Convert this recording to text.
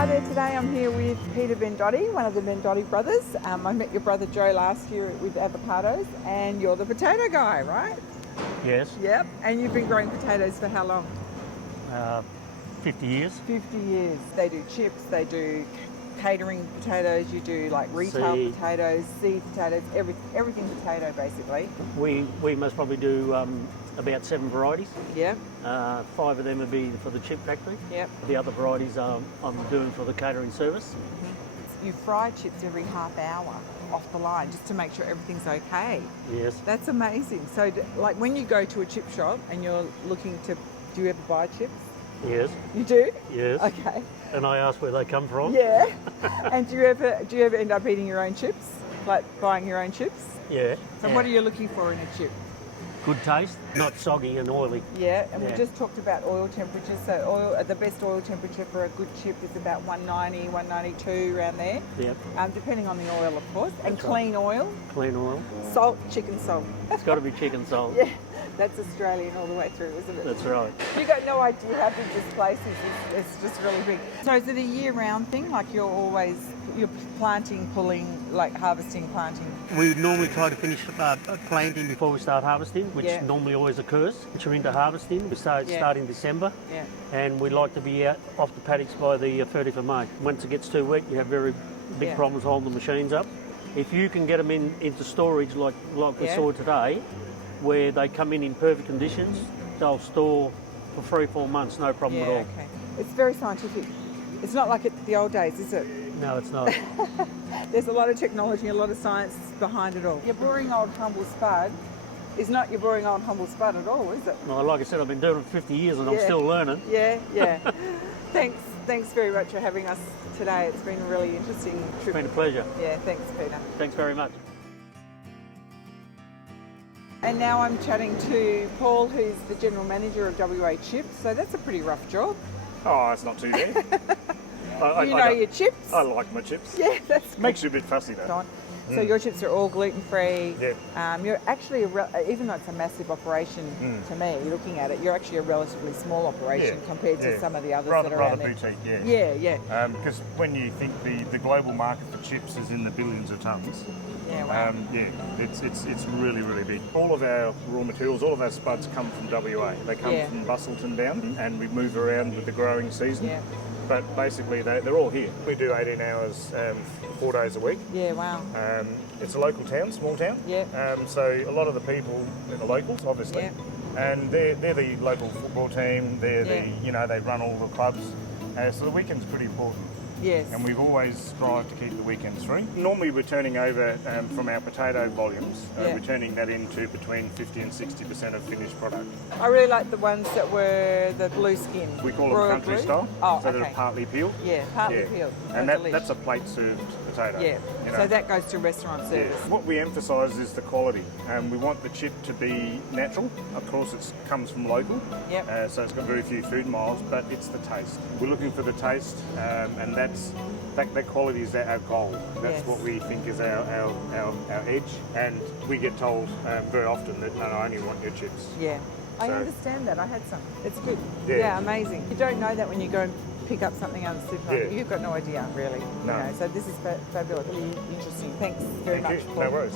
Hi there, today I'm here with Peter Bendotti, one of the Bendotti brothers. I met your brother Joe last year with avocados, and you're the potato guy, right? Yes. Yep. And you've been growing potatoes for how long? 50 years. 50 years. They do chips, they do catering potatoes, you do like retail Seed. potatoes, seed potatoes, everything potato basically. We must probably do about 7 varieties. Yep. 5 of them would be for the chip factory. Yep. The other varieties I'm doing for the catering service. You fry chips every half hour off the line just to make sure everything's okay. Yes. That's amazing. So like when you go to a chip shop and you're looking to, do you ever buy chips? Yes. You do? Yes. Okay. And I ask where they come from. Yeah. And do you ever end up eating your own chips? Like buying your own chips? Yeah. So what are you looking for in a chip? Good taste, not soggy and oily. Yeah, and we just talked about oil temperatures. So the best oil temperature for a good chip is about 190, 192 around there. Yep. Depending on the oil, of course. And That's clean oil. Clean oil. Salt, chicken salt. It's got to be chicken salt. Yeah, that's Australian all the way through, isn't it? That's right. You got no idea how big this place is. It's just really big. So is it a year-round thing? Like you're planting, pulling, like harvesting, planting? We normally try to finish planting before we start harvesting, which normally always occurs. Once you're into harvesting, we start in December, and we like to be out off the paddocks by the 30th of May. Once it gets too wet, you have very big problems holding the machines up. If you can get them into storage like we saw today, where they come in perfect conditions, they'll store for 3-4 months, no problem at all. Okay. It's very scientific. It's not like the old days, is it? No, it's not. There's a lot of technology, a lot of science behind it all. Your boring old humble spud is not your boring old humble spud at all, is it? Well, like I said, I've been doing it for 50 years and I'm still learning. Yeah. Thanks very much for having us today. It's been a really interesting trip. It's been a pleasure. Yeah, thanks, Peter. Thanks very much. And now I'm chatting to Paul, who's the General Manager of WA Chips. So that's a pretty rough job. Oh, it's not too bad. You know your chips? I like my chips. Yeah, that's good. Makes you a bit fussy though. So your chips are all gluten-free. Yeah. You're actually, even though it's a massive operation to me, looking at it, you're actually a relatively small operation compared to some of the others that are around there. Rather boutique, Yeah. Because when you think the global market for chips is in the billions of tonnes, it's really, really big. All of our raw materials, all of our spuds come from WA. They come from Busselton down, and we move around with the growing season. Yeah. But basically, they're all here. We do 18 hours, 4 days a week. Yeah, wow. It's a local town, small town. Yeah. So a lot of the people are the locals, obviously. Yeah. And they're the local football team. They're they run all the clubs. So the weekend's pretty important. Yes. And we've always strived to keep the weekends free. Normally we're turning over from our potato volumes, we're turning that into between 50 and 60% of finished product. I really like the ones that were the blue skin. We call Royal them country blue. style, Oh, so they're partly peeled. Yeah, partly peeled. And that's a plate served potato. Yeah, so that goes to restaurant service. What we emphasise is the quality. We want the chip to be natural. Of course, it comes from local, so it's got very few food miles, but it's the taste. We're looking for the taste, and that quality is our goal. That's what we think is our edge, and we get told very often that no, I only want your chips. Yeah, I understand that. I had some. It's good. Yeah, amazing. You don't know that when you go and pick up something out of the supermarket. You've got no idea, really. No. So this is fabulous. Really interesting. Thanks very much. No worries.